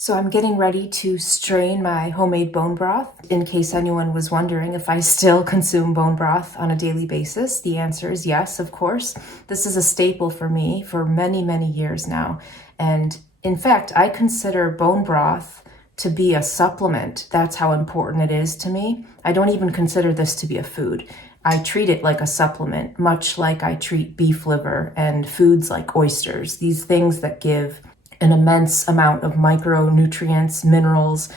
So I'm getting ready to strain my homemade bone broth. In case anyone was wondering if I still consume bone broth on a daily basis, the answer is yes, of course. This is a staple for me for many, many years now. And in fact, I consider bone broth to be a supplement. That's how important it is to me. I don't even consider this to be a food. I treat it like a supplement, much like I treat beef liver and foods like oysters, these things that give an immense amount of micronutrients, minerals,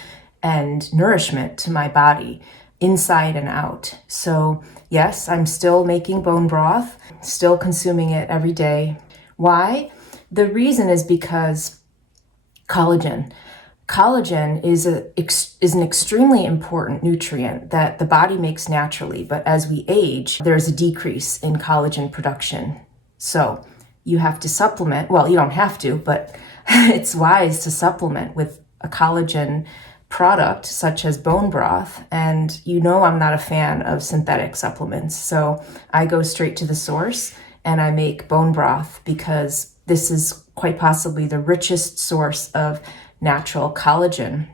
and nourishment to my body, inside and out. So yes, I'm still making bone broth, still consuming it every day. Why? The reason is because collagen. Collagen is an extremely important nutrient that the body makes naturally, but as we age, there's a decrease in collagen production. So you have to supplement, well, you don't have to, but it's wise to supplement with a collagen product such as bone broth. And you know I'm not a fan of synthetic supplements, so I go straight to the source and I make bone broth because this is quite possibly the richest source of natural collagen.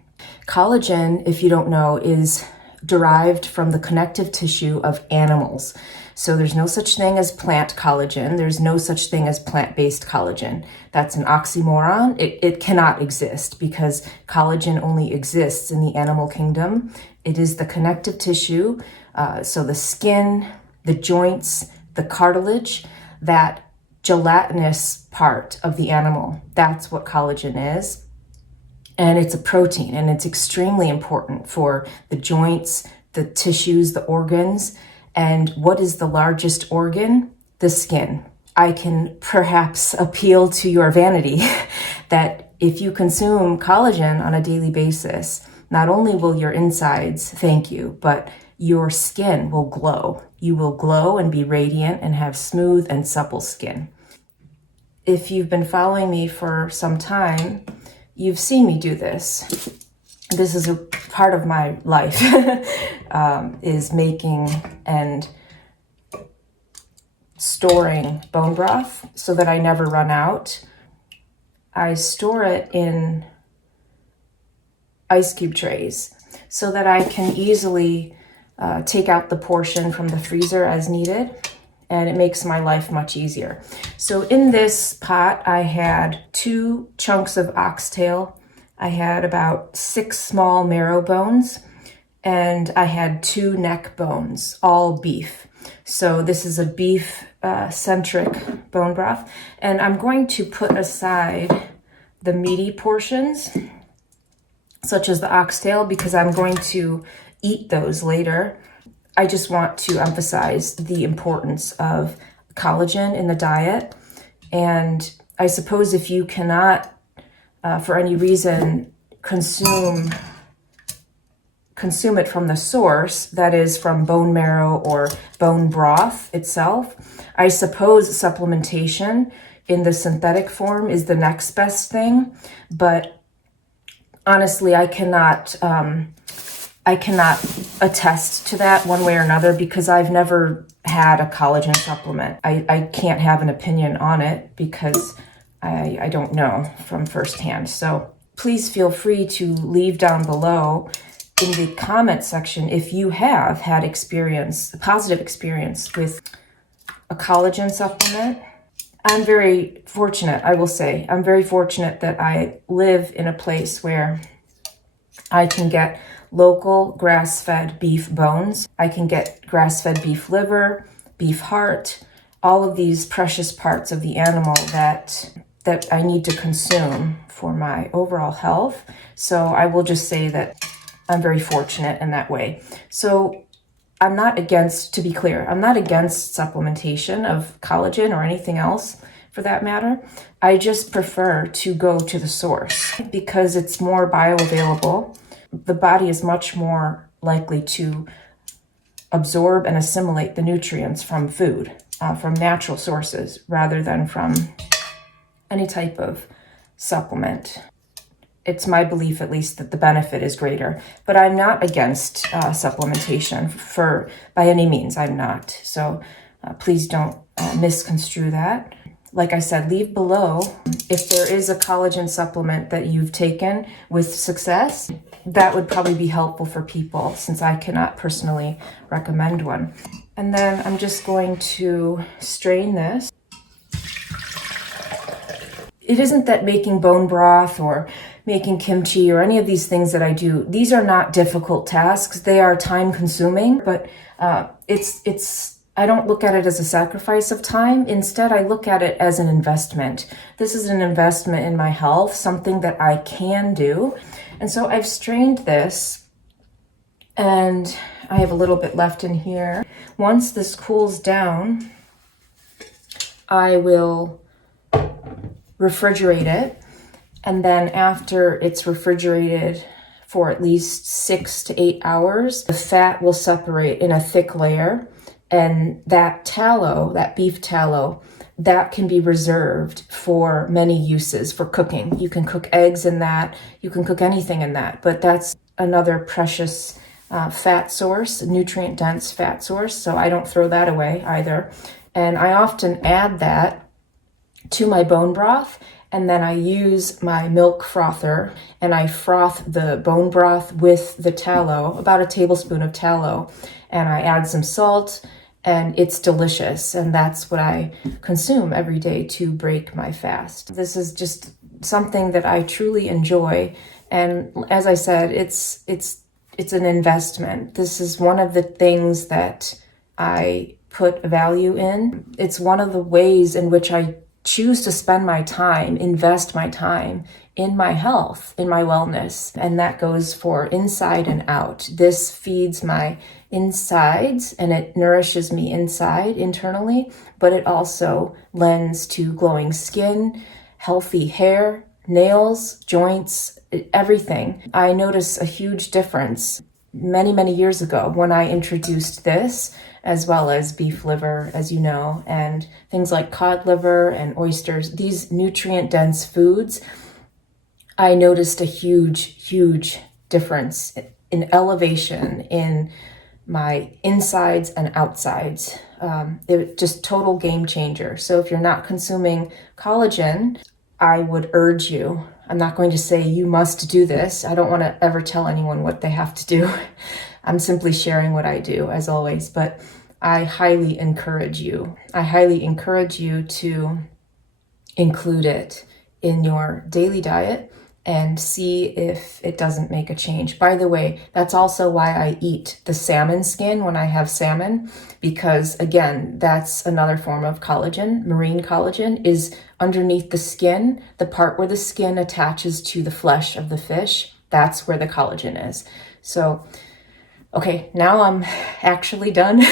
Collagen, if you don't know, is derived from the connective tissue of animals. So there's no such thing as plant collagen. There's no such thing as plant-based collagen. That's an oxymoron. It cannot exist because collagen only exists in the animal kingdom. It is the connective tissue, so the skin, the joints, the cartilage, that gelatinous part of the animal. That's what collagen is. And it's a protein, and it's extremely important for the joints, the tissues, the organs. And what is the largest organ? The skin. I can perhaps appeal to your vanity that if you consume collagen on a daily basis, not only will your insides thank you, but your skin will glow. You will glow and be radiant and have smooth and supple skin. If you've been following me for some time, you've seen me do this. This is a part of my life, is making and storing bone broth so that I never run out. I store it in ice cube trays so that I can easily take out the portion from the freezer as needed, and it makes my life much easier. So in this pot, I had 2 chunks of oxtail. I had about 6 small marrow bones, and I had 2 neck bones, all beef. So this is a beef-centric bone broth. And I'm going to put aside the meaty portions, such as the oxtail, because I'm going to eat those later. I just want to emphasize the importance of collagen in the diet. And I suppose if you cannot, for any reason, consume it from the source, that is from bone marrow or bone broth itself, I suppose supplementation in the synthetic form is the next best thing. But honestly, I cannot attest to that one way or another because I've never had a collagen supplement. I can't have an opinion on it because I don't know from firsthand. So please feel free to leave down below in the comment section if you have had a positive experience with a collagen supplement. I'm very fortunate, I will say. I'm very fortunate that I live in a place where I can get local grass-fed beef bones. I can get grass-fed beef liver, beef heart, all of these precious parts of the animal that I need to consume for my overall health. So I will just say that I'm very fortunate in that way. So I'm not against, to be clear, I'm not against supplementation of collagen or anything else for that matter. I just prefer to go to the source because it's more bioavailable. The body is much more likely to absorb and assimilate the nutrients from food, from natural sources, rather than from any type of supplement. It's my belief, at least, that the benefit is greater. But I'm not against supplementation by any means. I'm not. So please don't misconstrue that. like I said, leave below if there is a collagen supplement that you've taken with success. That would probably be helpful for people since I cannot personally recommend one. And then I'm just going to strain this. It isn't that making bone broth or making kimchi or any of these things that I do, these are not difficult tasks. They are time consuming, but I don't look at it as a sacrifice of time. Instead, I look at it as an investment. This is an investment in my health, something that I can do. And so I've strained this, and I have a little bit left in here. Once this cools down, I will refrigerate it. And then after it's refrigerated for at least 6 to 8 hours, the fat will separate in a thick layer. And that tallow, that beef tallow, that can be reserved for many uses for cooking. You can cook eggs in that, you can cook anything in that, but that's another precious fat source, nutrient-dense fat source, so I don't throw that away either. And I often add that to my bone broth, and then I use my milk frother and I froth the bone broth with the tallow, about a tablespoon of tallow, and I add some salt, and it's delicious. And that's what I consume every day to break my fast. This is just something that I truly enjoy. And as I said, it's an investment. This is one of the things that I put value in. It's one of the ways in which I choose to spend my time, invest my time in my health, in my wellness. And that goes for inside and out. This feeds my insides and it nourishes me inside, internally, but it also lends to glowing skin, healthy hair, nails, joints, everything. I notice a huge difference many years ago when I introduced this, as well as beef liver, as you know, and things like cod liver and oysters, these nutrient-dense foods. I noticed a huge difference in elevation in my insides and outsides. It was just total game changer. So if you're not consuming collagen, I would urge you. I'm not going to say you must do this. I don't want to ever tell anyone what they have to do. I'm simply sharing what I do, as always, but I highly encourage you. I highly encourage you to include it in your daily diet and see if it doesn't make a change. By the way, that's also why I eat the salmon skin when I have salmon, because again, that's another form of collagen. Marine collagen is underneath the skin, the part where the skin attaches to the flesh of the fish. That's where the collagen is. So, okay, now I'm actually done.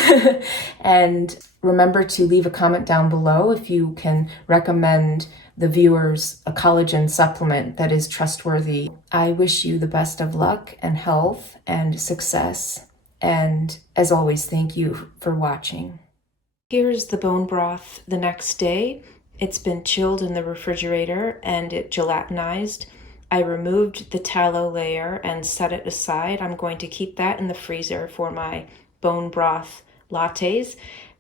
And remember to leave a comment down below if you can recommend the viewers a collagen supplement that is trustworthy. I wish you the best of luck and health and success. And as always, thank you for watching. Here's the bone broth the next day. It's been chilled in the refrigerator and it gelatinized. I removed the tallow layer and set it aside. I'm going to keep that in the freezer for my bone broth lattes.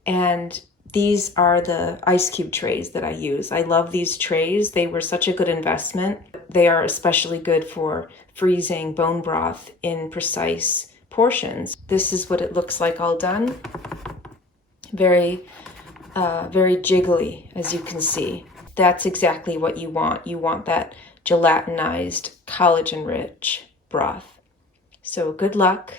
And these are the ice cube trays that I use. I love these trays. They were such a good investment. They are especially good for freezing bone broth in precise portions. This is what it looks like all done. Very jiggly, as you can see. That's exactly what you want. You want that gelatinized, collagen-rich broth. So good luck.